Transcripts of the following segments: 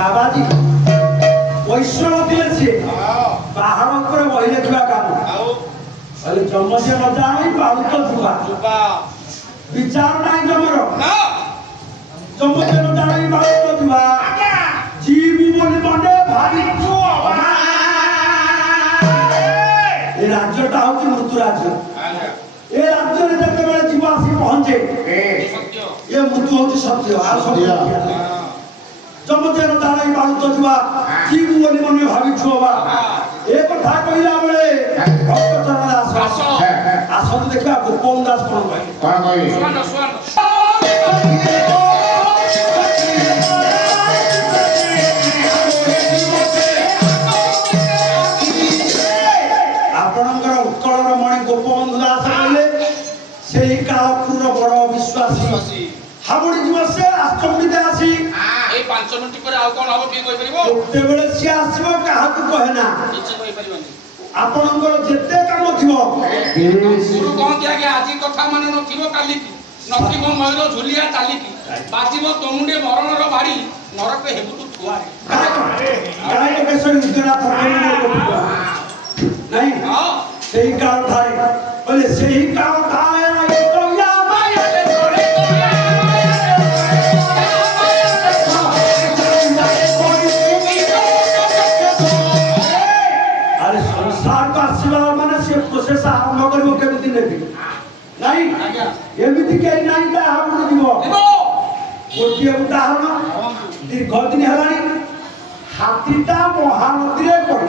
ବାବାଜୀ ବୈଷ୍ଣବ ଥିଲେ ସିଏ ବାହାର ଉପରେ ବହି ଲେଖିବା କାମ କହିଲେ ଜମଜେ ନ ଜାଣି ବାଳୁତ ଯୁବା ବିଚାର ନାହିଁ ଜମର ଜମଜେ ନ ଜାଣି ବାଳୁତ ଯୁବା ଯିବୁ ବୋଲି ମନେ ଭାବିଛୁ ଏ ରାଜ୍ୟଟା ହଉଛି ମୃତ୍ୟୁ ରାଜ୍ୟ ଏ ରାଜ୍ୟରେ ଯେତେବେଳେ ଯିବ ଆସି ପହଞ୍ଚେ ଏ ମୃତ୍ୟୁ ହଉଛି ସତ୍ୟ ଆଉ ସତ୍ୟ ଜମଜେନ ଜାଣି ବାଳୁତ ଯୁବା ଯିବୁ ବୋଲି ମନେ ଭାବିଛୁ ବାବା ଏ କଥା କହିଲା ବେଳେ ଭକ୍ତ ଚରଣ ଦାସ ଆସନ୍ତୁ ଦେଖିବା ଗୋପବନ୍ଧୁ ଦାସ କଣ କହିଲେ ଆପଣଙ୍କର ଉତ୍କଳର ମଣି ଗୋପବନ୍ଧୁ ଦାସ କହିଲେ ସେହି କାଳପୁରର ବଡ଼ ବିଶ୍ୱାସୀ ହାବୁଡ଼ି ଯିବ ସେ ଆଶ୍ଚମ୍ବିତ ଆସି এই 5 মিনিট পরে আউ কোন হবে কি কই পারিবো କେତେବେଳେ ସିଏ ଆସିବ କାହାକୁ କହେ ନା କିଛି କହି ପାରିବନି ଆପଣଙ୍କର ଯେତେ କାମ ଥିବ ଗୁରୁ କହନ୍ତି ଆଜ୍ଞା ଆଜି କଥା ମାନେ ନଥିବ କାଲି କି ନଥିବ ମୟୂର ଝୁଲିଆ ଚାଲି କି ବାଜିବ ତମୁଣ୍ଡେ ମରଣର ବାଡ଼ି ନରକ ହେବୁ ତୁ ଥୁଆରେ ଗାୟକ କେଶରୀ ବିଶ୍ୱନାଥ ନାଇଁ ସେହି କାଳ ଠାରେ କହିଲେ ସେହି କାଳ ଠାରେ प्रोसेस आरंभ करिवो केमिति नेबी नाही एमिति केई नाही ता हाबुडी दिबो गोटिए उदाहरण दीर्घ दिन हेलानी हाथीटा महानदी रे पड़ी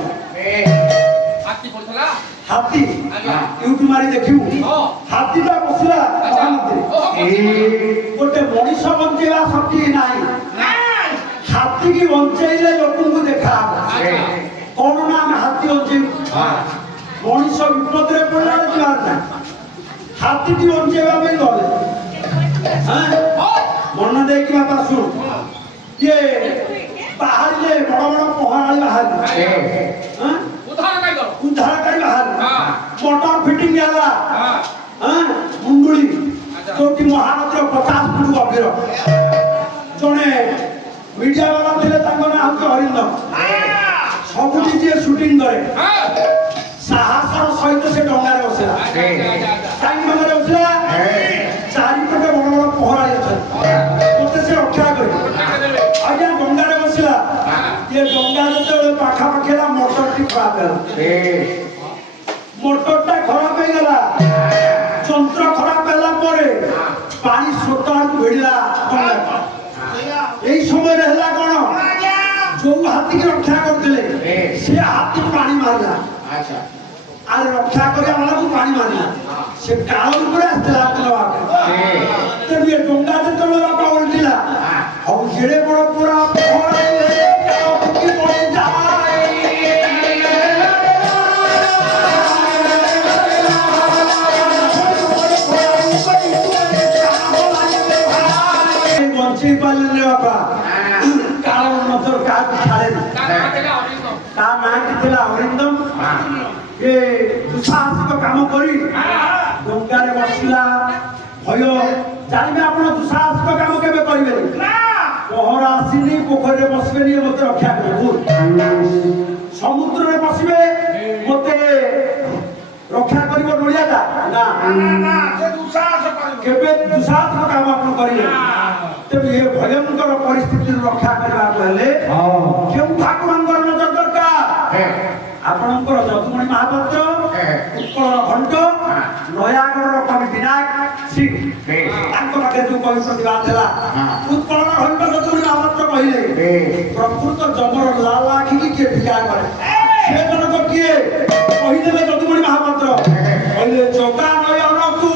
हाथी पड़थला हाथी यूट्यूब मारी देखिबु हाथीटा बसिला महानदी गोटे मनीष बंचेवा शक्ति नाही हाथी की बंचेइले लोकଙ୍କୁ देखा कोन नाम हाथी बंचे मनीष विपद रे पड़ला जीवार ना हाथी की बंचेवा में गले मन दे कि बाबा सुन ये बाहर ले बड़ बड़ पहाड़ बाहर उद्धार कर बाहर मोटर फिटिंग जाला मुंडुली कोटी महानदी 50 फुट गभीर जने मीडिया वाला थे तांको ना हम हरिंदम सबुठी जे शूटिंग करे साहसर सहित से डंगार बसला काई डंगार बसला चारि पटे बड़ बड़ पहरा अछि ओते से रक्षा करे आज्ञा डंगार बसला ये डंगार तो पाखा पाखेला मोटर टी खराब है मोटरटा खराब हो गला যন্ত্র खराब होला পরে পানি সোটার ভিড়লা এই সময় रहला কোন जो हाथी की रक्षा करथिले से हाथी पानी मारला अच्छा আর রক্ষা করে আমাকে পানি মারলা সে কাল উপরে আসলা আপনা তো ये डोंगा दे तो बाबा उल्टिला और जेड़े बड़ पूरा पहराइले काव की पड़े जाए बंची पाले बाबा कारण मतलब का छाड़े का नाम किला अरिंदम ये दुसाहसिक काम करी डंगारे बसिला भय जानिबे आपण दुसाहसिक काम केबे करिवे पहरा आसीनी पोखरे बसबे नि मते रक्षा करबो समुद्र रे बसबे मते रक्षा करिवो नोलियाटा ना ना से दुसाहस करिवो केबे दुसाहसिक काम आपण करिवे तब ये भयंकर परिस्थिति रक्षा करबा पहले केउ ठाकुरंकर नजर दरकार आपणकर जदुमणि महापात्र उत्कलर घंट नयागढ़ कवि विनायक सिंह तांको पाखे जो कवि प्रतिभा थिला उत्कलर घंट जदुमणि महापात्र कहिले प्रकृत जबर लाला आखि के भिका करे से जनक किए कहिदेले जदुमणि महापात्र कहिले चौका नयन तू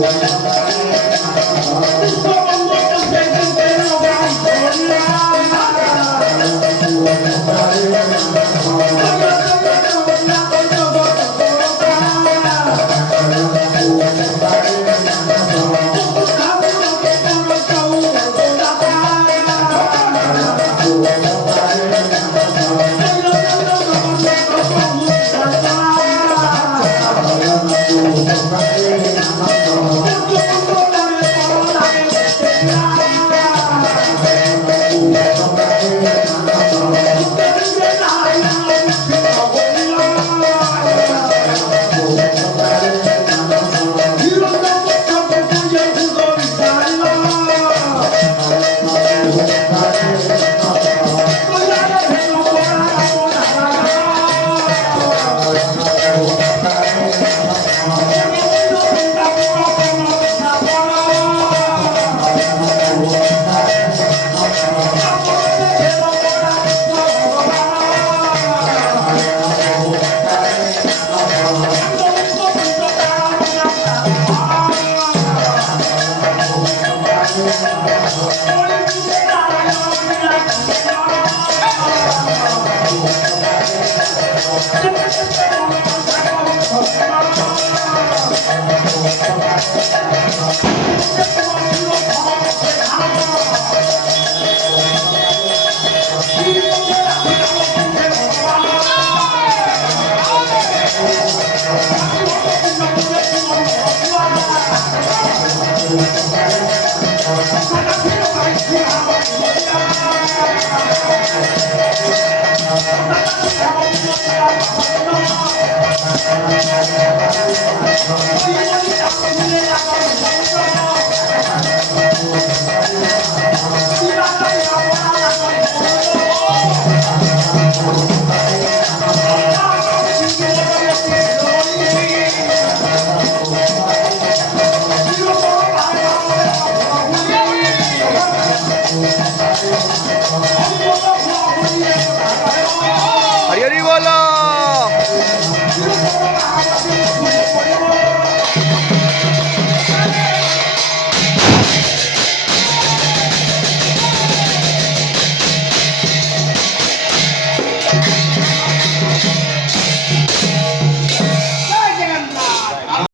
Thank you.